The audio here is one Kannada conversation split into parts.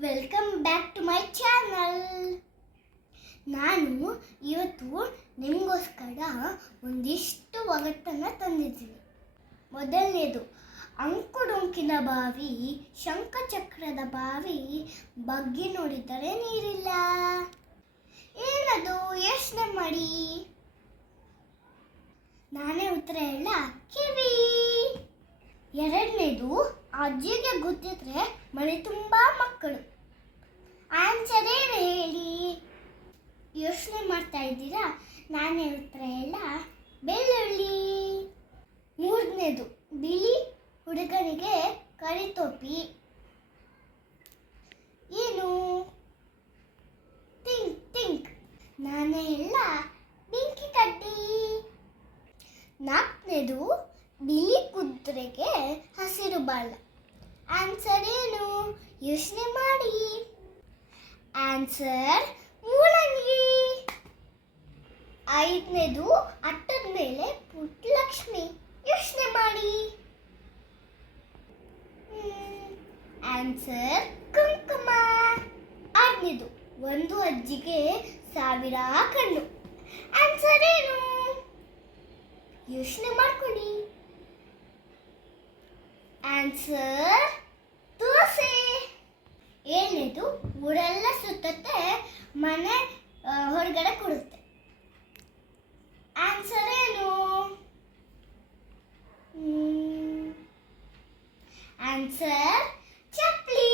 Welcome back to my channel ನಾನು ಇವತ್ತು ನಿಮಗೋಸ್ಕರ ಒಂದಿಷ್ಟು ಒಗಟನ್ನು ತಂದಿದ್ದೀನಿ. ಮೊದಲನೇದು, ಅಂಕುಡೊಂಕಿನ ಬಾವಿ, ಶಂಖಚಕ್ರದ ಬಾವಿ, ಬಗ್ಗಿ ನೋಡಿದರೆ ನೀರಿಲ್ಲ. ಏನದು? ಯೋಚನೆ ಮಾಡಿ. ನಾನೇ ಉತ್ತರ ಹೇಳ ಕಿವಿ. ಎರಡನೇದು, ಅಜ್ಜಿಗೆ ಗೊತ್ತಿದ್ರೆ ಮನೆ ತುಂಬ ಮಕ್ಕಳು ಆನ್ಸರ್ ಏನು ಹೇಳಿ ಯೋಚನೆ ಮಾಡ್ತಾ ಇದ್ದೀರಾ ನಾನೇ ಉತ್ತರ ಹೇಳ. ಬೆಳ್ಳುಳ್ಳಿ. ಮೂರನೇದು, ಬಿಳಿ ಹುಡುಗನಿಗೆ ಕರಿತೋಪಿ. ಏನು? ತಿಂಕ್ ತಿಂಕ್ ನಾನೇ ಎಲ್ಲ ಬೆಂಕಿ ಕಟ್ಟಿ ನಾಲ್ಕನೇದು, ಬಿಳಿ ಕುದುರೆಗೆ ಹಸಿರು ಬಾಳ ಆನ್ಸರ್ ಏನು? ಯೋಚನೆ ಮಾಡಿ. ಆನ್ಸರ್ ಮೂಲಂಗಿ ಐದನೇದು ಅಟ್ಟದ ಮೇಲೆ ಪುಟ್ಟಲಕ್ಷ್ಮಿ ಯೋಚನೆ ಮಾಡಿ. ಆನ್ಸರ್ ಕುಂಕುಮ. ಆರನೇದು ಒಂದು ಅಜ್ಜಿಗೆ ಸಾವಿರ ಕಣ್ಣು. ಆನ್ಸರ್ ಏನು? ಯೋಚನೆ ಮಾಡ್ಕೊಳ್ಳಿ. ಆನ್ಸರ್ ದೋಸೆ. ಏನಿದು ಊರೆಲ್ಲ ಸುತ್ತತ್ತೆ, ಮನೆ ಹೊರಗಡೆ ಕೊಡುತ್ತೆ. ಆನ್ಸರ್ ಏನು? ಆನ್ಸರ್ ಚಪ್ಪಲಿ.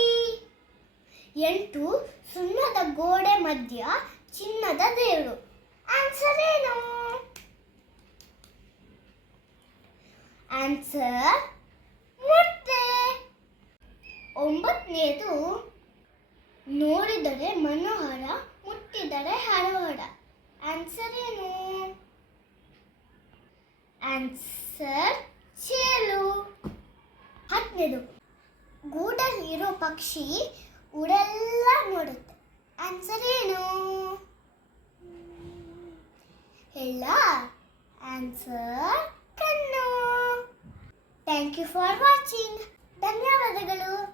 ಎಂಟು, ಸುಣ್ಣದ ಗೋಡೆ ಮಧ್ಯ, ಚಿನ್ನದ ದೇವರು ಆನ್ಸರ್ ಏನು? ಆನ್ಸರ್ ಮುಟ್ಟೆ. ಒಂಬತ್ತನೇದು, ನೋಡಿದರೆ ಮನೋಹರ, ಮುಟ್ಟಿದರೆ ಹರಹರ. ಆನ್ಸರ್ ಏನು? ಆನ್ಸರ್ ಚೇಳು. ಹತ್ತನೇದು ಗೂಡಲ್ಲಿರೋ ಪಕ್ಷಿ ಊರೆಲ್ಲ ನೋಡುತ್ತೆ. ಆನ್ಸರ್ ಏನು? ಹೇಳ. ಆನ್ಸರ್ ಕಣ್ಣು. ಥ್ಯಾಂಕ್ ಯು ಫಾರ್ ವಾಚಿಂಗ್ ಧನ್ಯವಾದಗಳು.